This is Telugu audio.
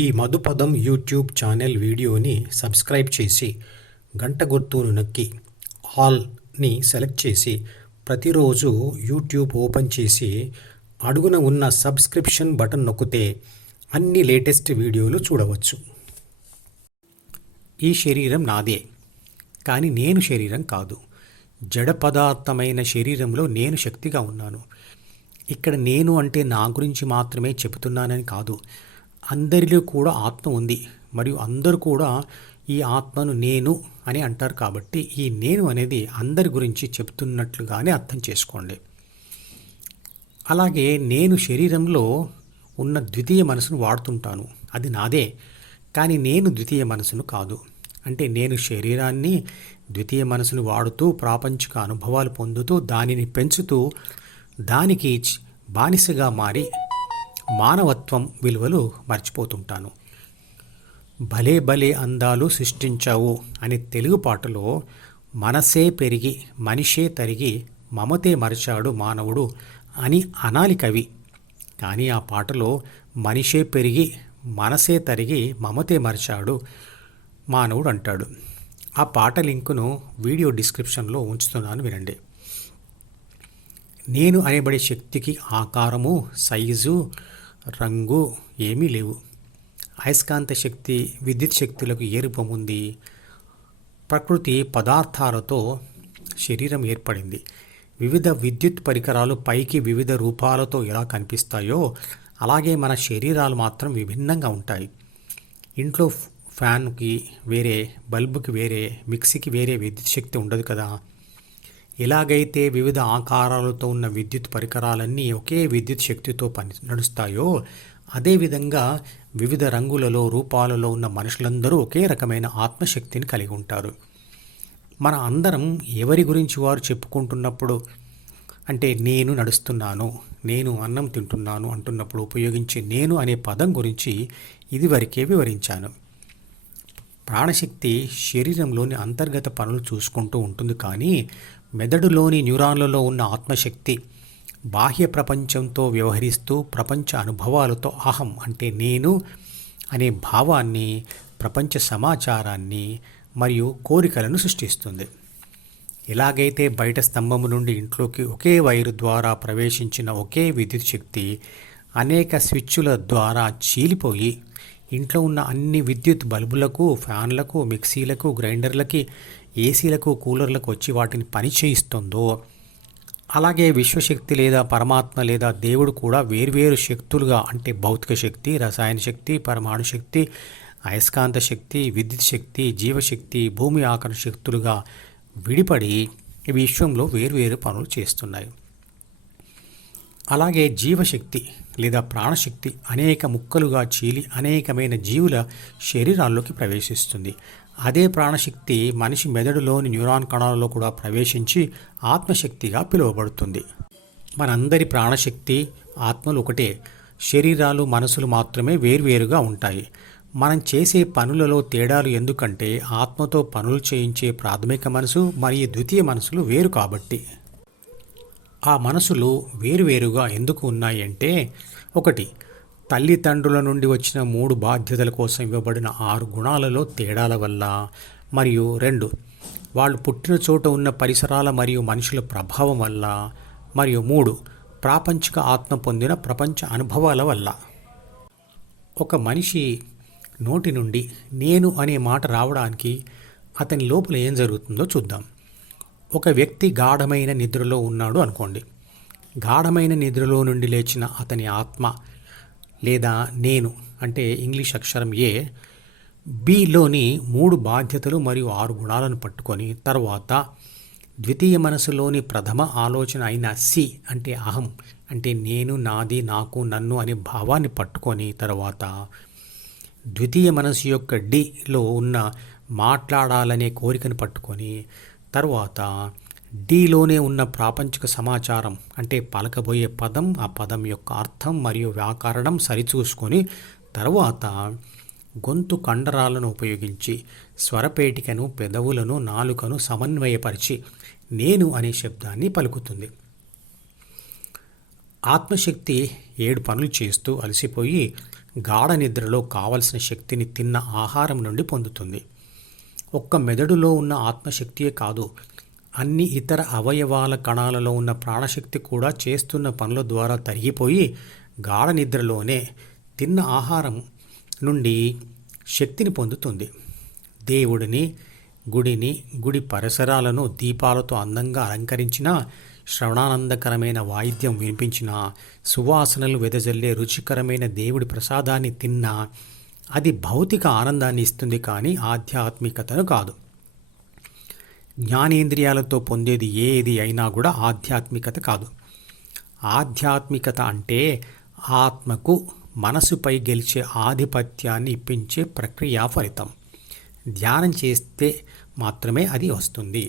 ఈ మధుపదం యూట్యూబ్ ఛానల్ వీడియోని సబ్స్క్రైబ్ చేసి గంట గుర్తును నొక్కి ఆల్ని సెలెక్ట్ చేసి ప్రతిరోజు యూట్యూబ్ ఓపెన్ చేసి అడుగున ఉన్న సబ్స్క్రిప్షన్ బటన్ నొక్కితే అన్ని లేటెస్ట్ వీడియోలు చూడవచ్చు. ఈ శరీరం నాదే, కానీ నేను శరీరం కాదు. జడ పదార్థమైన శరీరంలో నేను శక్తిగా ఉన్నాను. ఇక్కడ నేను అంటే నా గురించి మాత్రమే చెబుతున్నానని కాదు. అందరిలో కూడా ఆత్మ ఉంది మరియు అందరూ కూడా ఈ ఆత్మను నేను అని అంటారు. కాబట్టి ఈ నేను అనేది అందరి గురించి చెబుతున్నట్లుగానే అర్థం చేసుకోండి. అలాగే నేను శరీరంలో ఉన్న ద్వితీయ మనసును వాడుతుంటాను. అది నాదే, కానీ నేను ద్వితీయ మనసును కాదు. అంటే నేను శరీరాన్ని ద్వితీయ మనసును వాడుతూ ప్రాపంచిక అనుభవాలు పొందుతూ దానిని పెంచుతూ దానికి బానిసగా మారి మానవత్వం విలువలు మర్చిపోతుంటాను. భలే భలే అందాలు సృష్టించావు అనే తెలుగు పాటలో మనసే పెరిగి మనిషే తరిగి మమతే మరచాడు మానవుడు అని అనాలి కవి. కానీ ఆ పాటలో మనిషే పెరిగి మనసే తరిగి మమతే మరచాడు మానవుడు అంటాడు. ఆ పాట లింకును వీడియో డిస్క్రిప్షన్లో ఉంచుతున్నాను, వినండి. నేను అనేబడే శక్తికి ఆకారము, సైజు, రంగు ఏమీ లేవు. అయస్కాంత శక్తి, విద్యుత్ శక్తులకు ఏ రూపం ఉంది? ప్రకృతి పదార్థాలతో శరీరం ఏర్పడింది. వివిధ విద్యుత్ పరికరాలు పైకి వివిధ రూపాలతో ఎలా కనిపిస్తాయో అలాగే మన శరీరాలు మాత్రం విభిన్నంగా ఉంటాయి. ఇంట్లో ఫ్యాన్కి వేరే, బల్బుకి వేరే, మిక్సీకి వేరే విద్యుత్ శక్తి ఉండదు కదా. ఎలాగైతే వివిధ ఆకారాలతో ఉన్న విద్యుత్ పరికరాలన్నీ ఒకే విద్యుత్ శక్తితో నడుస్తాయో అదేవిధంగా వివిధ రంగులలో, రూపాలలో ఉన్న మనుషులందరూ ఒకే రకమైన ఆత్మశక్తిని కలిగి ఉంటారు. మన అందరం ఎవరి గురించి వారు చెప్పుకుంటున్నప్పుడు, అంటే నేను నడుస్తున్నాను, నేను అన్నం తింటున్నాను అంటున్నప్పుడు ఉపయోగించే నేను అనే పదం గురించి ఇదివరకే వివరించాను. ప్రాణశక్తి శరీరంలోని అంతర్గత పనులు చూసుకుంటూ ఉంటుంది, కానీ మెదడులోని న్యూరాన్లలో ఉన్న ఆత్మశక్తి బాహ్య ప్రపంచంతో వ్యవహరిస్తూ ప్రపంచ అనుభవాలతో అహం అంటే నేను అనే భావాన్ని, ప్రపంచ సమాచారాన్ని మరియు కోరికలను సృష్టిస్తుంది. ఎలాగైతే బయట స్తంభము నుండి ఇంట్లోకి ఒకే వైరు ద్వారా ప్రవేశించిన ఒకే విద్యుత్ శక్తి అనేక స్విచ్చుల ద్వారా చీలిపోయి ఇంట్లో ఉన్న అన్ని విద్యుత్ బల్బులకు, ఫ్యాన్లకు, మిక్సీలకు, గ్రైండర్లకి, ఏసీలకు, కూలర్లకు వచ్చి వాటిని పని చేయిస్తుందో అలాగే విశ్వశక్తి లేదా పరమాత్మ లేదా దేవుడు కూడా వేర్వేరు శక్తులుగా, అంటే భౌతిక శక్తి, రసాయన శక్తి, పరమాణు శక్తి, అయస్కాంత శక్తి, విద్యుత్ శక్తి, జీవశక్తి, భూమి ఆకర్షణ శక్తులుగా విడిపడి ఈ విశ్వంలో వేర్వేరు పనులు చేస్తున్నాయి. అలాగే జీవశక్తి లేదా ప్రాణశక్తి అనేక ముక్కలుగా చీలి అనేకమైన జీవుల శరీరాల్లోకి ప్రవేశిస్తుంది. అదే ప్రాణశక్తి మనిషి మెదడులోని న్యూరాన్ కణాలలో కూడా ప్రవేశించి ఆత్మశక్తిగా పిలువబడుతుంది. మనందరి ప్రాణశక్తి, ఆత్మలు ఒకటే. శరీరాలు, మనసులు మాత్రమే వేర్వేరుగా ఉంటాయి. మనం చేసే పనులలో తేడాలు ఎందుకంటే ఆత్మతో పనులు చేయించే ప్రాథమిక మనసు మరియు ద్వితీయ మనసులు వేరు కాబట్టి. ఆ మనసులు వేరువేరుగా ఎందుకు ఉన్నాయి అంటే, 1. తల్లిదండ్రుల నుండి వచ్చిన 3 బాధ్యతల కోసం ఇవ్వబడిన 6 గుణాలలో తేడాల వల్ల, మరియు 2. వాళ్ళు పుట్టిన చోట ఉన్న పరిసరాల మరియు మనుషుల ప్రభావం వల్ల, మరియు 3. ప్రాపంచిక ఆత్మ పొందిన ప్రపంచ అనుభవాల వల్ల. ఒక మనిషి నోటి నుండి నేను అనే మాట రావడానికి అతని లోపల ఏం జరుగుతుందో చూద్దాం. ఒక వ్యక్తి గాఢమైన నిద్రలో ఉన్నాడు అనుకోండి. గాఢమైన నిద్రలో నుండి లేచిన అతని ఆత్మ లేదా నేను, అంటే ఇంగ్లీష్ అక్షరం ఏ, బిలోని 3 బాధ్యతలు మరియు 6 గుణాలను పట్టుకొని తర్వాత ద్వితీయ మనసులోని ప్రథమ ఆలోచన అయిన సి అంటే అహం, అంటే నేను, నాది, నాకు, నన్ను అనే భావాన్ని పట్టుకొని తర్వాత ద్వితీయ మనసు యొక్క డిలో ఉన్న మాట్లాడాలనే కోరికను పట్టుకొని తర్వాత డీలోనే ఉన్న ప్రాపంచిక సమాచారం అంటే పలకబోయే పదం, ఆ పదం యొక్క అర్థం మరియు వ్యాకరణం సరిచూసుకొని తర్వాత గొంతు కండరాలను ఉపయోగించి స్వరపేటికను, పెదవులను, నాలుకను సమన్వయపరిచి నేను అనే శబ్దాన్ని పలుకుతుంది. ఆత్మశక్తి 7 పనులు చేస్తూ అలసిపోయి గాఢ నిద్రలో కావలసిన శక్తిని తిన్న ఆహారం నుండి పొందుతుంది. ఒక్క మెదడులో ఉన్న ఆత్మశక్తియే కాదు, అన్ని ఇతర అవయవాల కణాలలో ఉన్న ప్రాణశక్తి కూడా చేస్తున్న పనుల ద్వారా తరిగిపోయి గాఢ నిద్రలోనే తిన్న ఆహారం నుండి శక్తిని పొందుతుంది. దేవుడిని, గుడిని, గుడి పరిసరాలను దీపాలతో అందంగా అలంకరించిన, శ్రవణానందకరమైన వాయిద్యం వినిపించిన, సువాసనలు వెదజల్లే రుచికరమైన దేవుడి ప్రసాదాన్ని తిన్నా అది భౌతిక ఆనందాన్ని ఇస్తుంది, కానీ ఆధ్యాత్మికతను కాదు. జ్ఞానేంద్రియాలతో పొందేది ఏది అయినా కూడా ఆధ్యాత్మికత కాదు. ఆధ్యాత్మికత అంటే ఆత్మకు మనసుపై గెలిచే ఆధిపత్యాన్ని ఇప్పించే ప్రక్రియ ఫలితం. ధ్యానం చేస్తే మాత్రమే అది వస్తుంది.